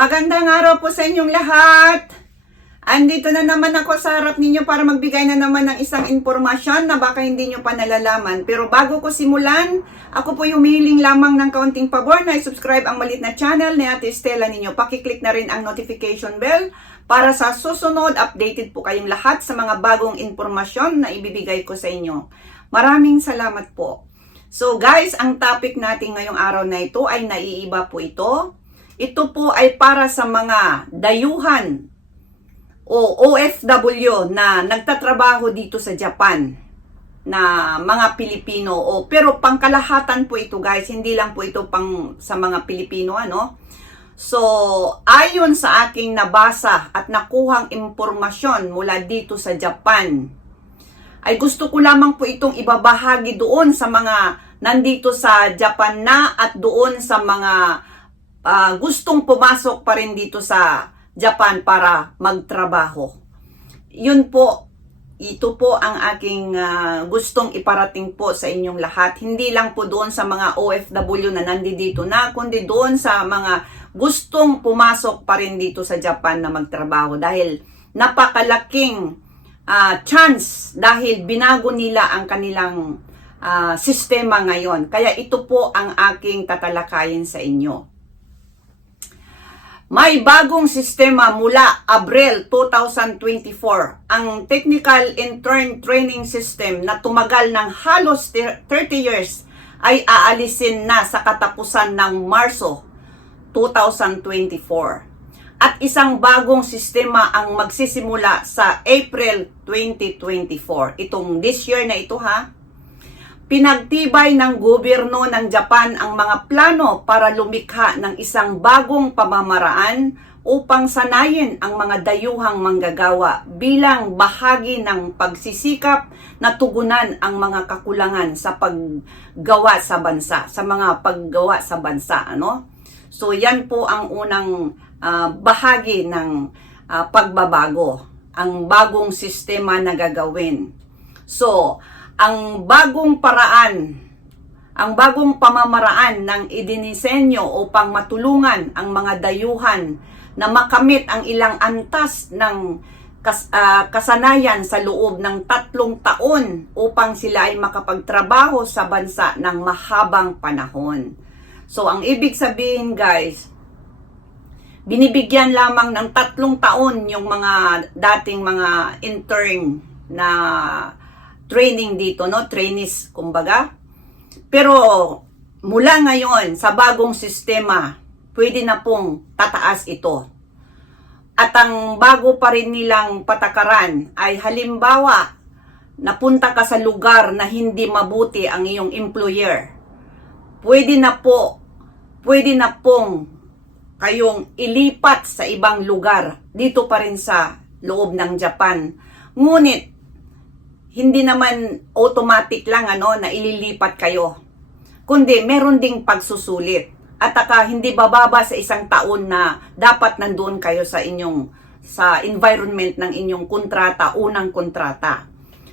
Magandang araw po sa inyong lahat. Andito na naman ako sa harap ninyo para magbigay na naman ng isang impormasyon na baka hindi nyo pa nalalaman. Pero bago ko simulan, ako po humihiling lamang ng kaunting pabor na i-subscribe ang malit na channel ni Ate Stella ninyo. Pakiclick na rin ang notification bell para sa susunod updated po kayong lahat sa mga bagong impormasyon na ibibigay ko sa inyo. Maraming salamat po. So guys, ang topic natin ngayong araw na ito ay naiiba po ito. Ito po ay para sa mga dayuhan o OFW na nagtatrabaho dito sa Japan na mga Pilipino. O pero pangkalahatan po ito guys. Hindi lang po ito pang sa mga Pilipino ano? So ayon sa aking nabasa at nakuhang impormasyon mula dito sa Japan ay gusto ko lamang po itong ibabahagi doon sa mga nandito sa Japan na at doon sa mga ah, gustong pumasok pa rin dito sa Japan para magtrabaho. Yun po, ito po ang aking ah, gustong iparating po sa inyong lahat. Hindi lang po doon sa mga OFW na nandito na, kundi doon sa mga gustong pumasok pa rin dito sa Japan na magtrabaho dahil napakalaking ah, chance dahil binago nila ang kanilang ah, sistema ngayon. Kaya ito po ang aking tatalakayin sa inyo. May bagong sistema mula Abril 2024, ang Technical Intern Training System na tumagal ng halos 30 years ay aalisin na sa katapusan ng Marso 2024. At isang bagong sistema ang magsisimula sa April 2024. Itong this year na ito ha, Pinagtibay ng gobyerno ng Japan ang mga plano para lumikha ng isang bagong pamamaraan upang sanayin ang mga dayuhang manggagawa bilang bahagi ng pagsisikap na tugunan ang mga kakulangan sa paggawa sa bansa, sa mga paggawa sa bansa, ano? So yan po ang unang ah, bahagi ng ah, pagbabago, ang bagong sistema na gagawin. So, ang bagong paraan, ang bagong pamamaraan ng idinisenyo upang matulungan ang mga dayuhan na makamit ang ilang antas ng kas, ah, kasanayan sa loob ng tatlong taon upang sila ay makapagtrabaho sa bansa ng mahabang panahon. So, ang ibig sabihin guys, binibigyan lamang ng tatlong taon yung mga dating mga intern na training dito, no? Trainees, kumbaga. Pero mula ngayon, sa bagong sistema, pwede na pong tataas ito. At ang bago pa rin nilang patakaran ay halimbawa, napunta ka sa lugar na hindi mabuti ang iyong employer. Pwede na po, pwede na pong kayong ilipat sa ibang lugar dito pa rin sa loob ng Japan. Ngunit hindi naman automatic lang ano na ililipat kayo. Kundi meron ding pagsusulit. At aka hindi bababa sa isang taon na dapat nandoon kayo sa inyong sa environment ng inyong kontrata, unang kontrata.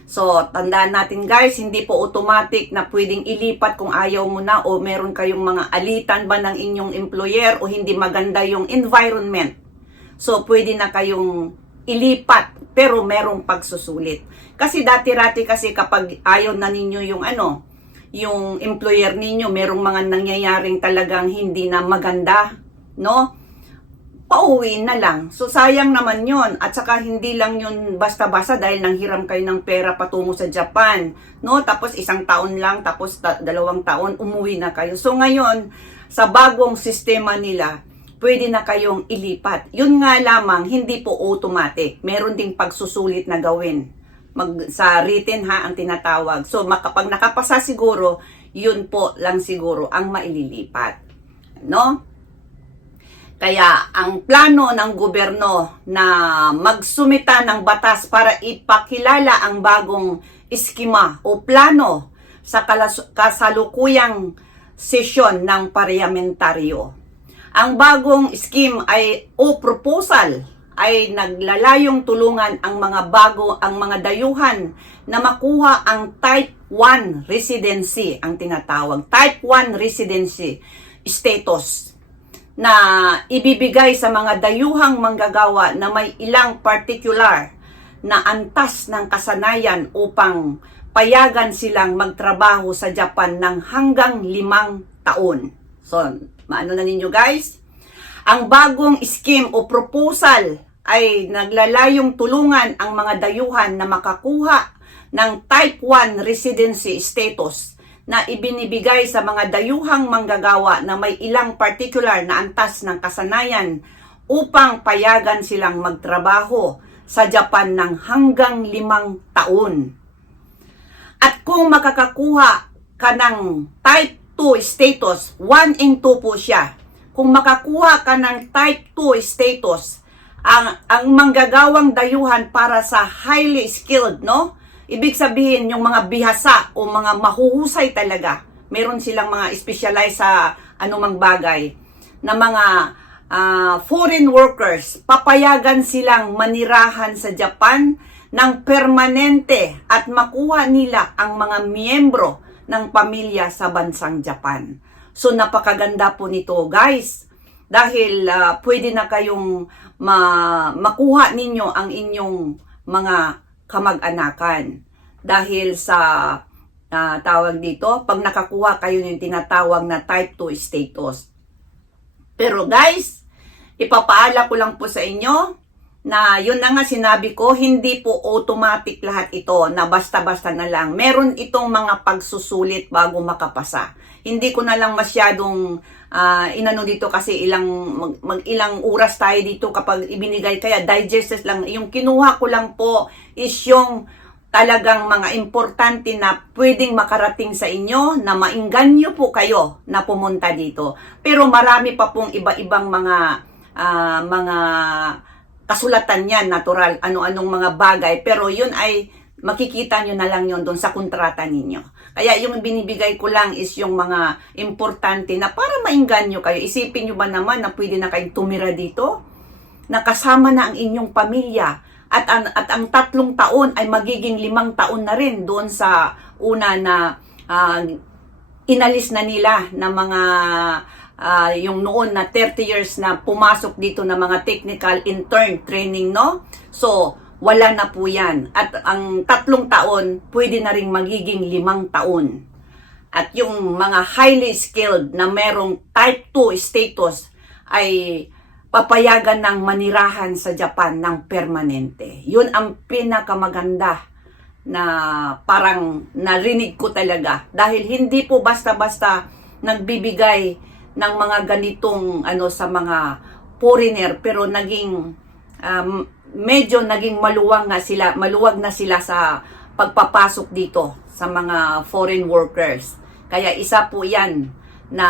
So, tandaan natin guys, hindi po automatic na pwedeng ilipat kung ayaw mo na o meron kayong mga alitan ba ng inyong employer o hindi maganda yung environment. So, pwede na kayong ilipat pero merong pagsusulit. Kasi dati-rati kasi kapag ayaw na ninyo yung ano, yung employer ninyo, merong mga nangyayaring talagang hindi na maganda, no? Pauwi na lang. So sayang naman yon At saka hindi lang yun basta-basta dahil nanghiram kayo ng pera patungo sa Japan, no? Tapos isang taon lang, tapos ta- dalawang taon, umuwi na kayo. So ngayon, sa bagong sistema nila, pwede na kayong ilipat. Yun nga lamang, hindi po automatic. Meron ding pagsusulit na gawin. Mag, sa written ha, ang tinatawag. So, makapag nakapasa siguro, yun po lang siguro ang maililipat. No? Kaya, ang plano ng gobyerno na magsumita ng batas para ipakilala ang bagong eskima o plano sa kasalukuyang sesyon ng parlamentaryo. Ang bagong scheme ay o proposal ay naglalayong tulungan ang mga bago ang mga dayuhan na makuha ang type 1 residency ang tinatawag type 1 residency status na ibibigay sa mga dayuhang manggagawa na may ilang particular na antas ng kasanayan upang payagan silang magtrabaho sa Japan ng hanggang limang taon. So, maano na ninyo guys? Ang bagong scheme o proposal ay naglalayong tulungan ang mga dayuhan na makakuha ng Type 1 residency status na ibinibigay sa mga dayuhang manggagawa na may ilang particular na antas ng kasanayan upang payagan silang magtrabaho sa Japan ng hanggang limang taon. At kung makakakuha ka ng Type 2 status, 1 and 2 po siya. Kung makakuha ka ng Type 2 status, ang, ang manggagawang dayuhan para sa highly skilled, no? Ibig sabihin, yung mga bihasa o mga mahuhusay talaga, meron silang mga specialized sa anumang bagay, na mga ah, foreign workers, papayagan silang manirahan sa Japan ng permanente at makuha nila ang mga miyembro ng pamilya sa bansang Japan. So napakaganda po nito guys dahil ah, pwede na kayong ma- makuha ninyo ang inyong mga kamag-anakan dahil sa ah, tawag dito pag nakakuha kayo ng tinatawag na type 2 status. Pero guys, ipapaala ko lang po sa inyo na yun na nga sinabi ko, hindi po automatic lahat ito na basta-basta na lang. Meron itong mga pagsusulit bago makapasa. Hindi ko na lang masyadong ah, inano dito kasi ilang mag, mag- ilang oras tayo dito kapag ibinigay kaya digest lang. Yung kinuha ko lang po is yung talagang mga importante na pwedeng makarating sa inyo na maingganyo po kayo na pumunta dito. Pero marami pa pong iba-ibang mga ah, mga kasulatan yan, natural, ano-anong mga bagay. Pero yun ay makikita nyo na lang yun doon sa kontrata ninyo. Kaya yung binibigay ko lang is yung mga importante na para maingganyo kayo. Isipin nyo ba naman na pwede na kayong tumira dito? Nakasama na ang inyong pamilya at ang, at ang tatlong taon ay magiging limang taon na rin doon sa una na ah, inalis na nila na mga ah, yung noon na 30 years na pumasok dito na mga technical intern training, no? So, wala na po yan. At ang tatlong taon, pwede na rin magiging limang taon. At yung mga highly skilled na merong type 2 status ay papayagan ng manirahan sa Japan ng permanente. Yun ang pinakamaganda na parang narinig ko talaga dahil hindi po basta-basta nagbibigay ng mga ganitong ano sa mga foreigner pero naging um, medyo naging maluwag na sila maluwag na sila sa pagpapasok dito sa mga foreign workers kaya isa po 'yan na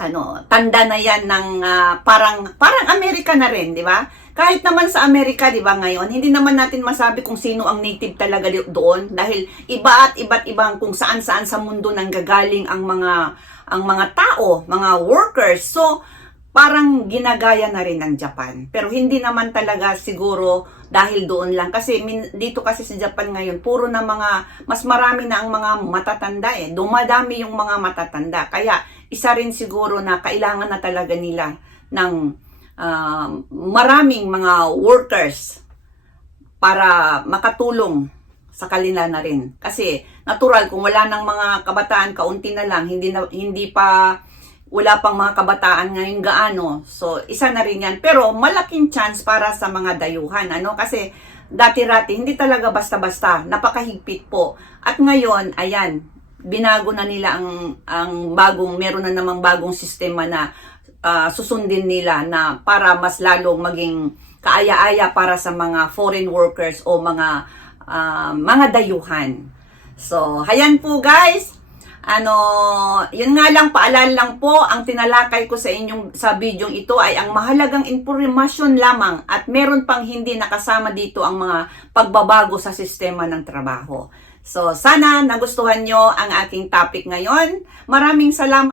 ano, tanda na yan ng ah, parang parang Amerika na rin, di ba? Kahit naman sa Amerika, di ba ngayon, hindi naman natin masabi kung sino ang native talaga doon dahil iba at iba't ibang kung saan-saan sa mundo nang gagaling ang mga ang mga tao, mga workers. So, parang ginagaya na rin ng Japan. Pero hindi naman talaga siguro dahil doon lang. Kasi min, dito kasi sa Japan ngayon, puro na mga, mas marami na ang mga matatanda eh. Dumadami yung mga matatanda. Kaya isa rin siguro na kailangan na talaga nila ng ah, maraming mga workers para makatulong sa kanila na rin. Kasi natural kung wala ng mga kabataan kaunti na lang, hindi na, hindi pa wala pang mga kabataan ngayon gaano. So, isa na rin yan. Pero malaking chance para sa mga dayuhan. Ano? Kasi dati-rati, hindi talaga basta-basta. Napakahigpit po. At ngayon, ayan, binago na nila ang, ang bagong, meron na namang bagong sistema na ah, susundin nila na para mas lalong maging kaaya-aya para sa mga foreign workers o mga ah, mga dayuhan. So, hayan po guys. Ano, yun nga lang, paalala lang po, ang tinalakay ko sa inyong sa video ito ay ang mahalagang impormasyon lamang at meron pang hindi nakasama dito ang mga pagbabago sa sistema ng trabaho. So, sana nagustuhan nyo ang aking topic ngayon. Maraming salamat.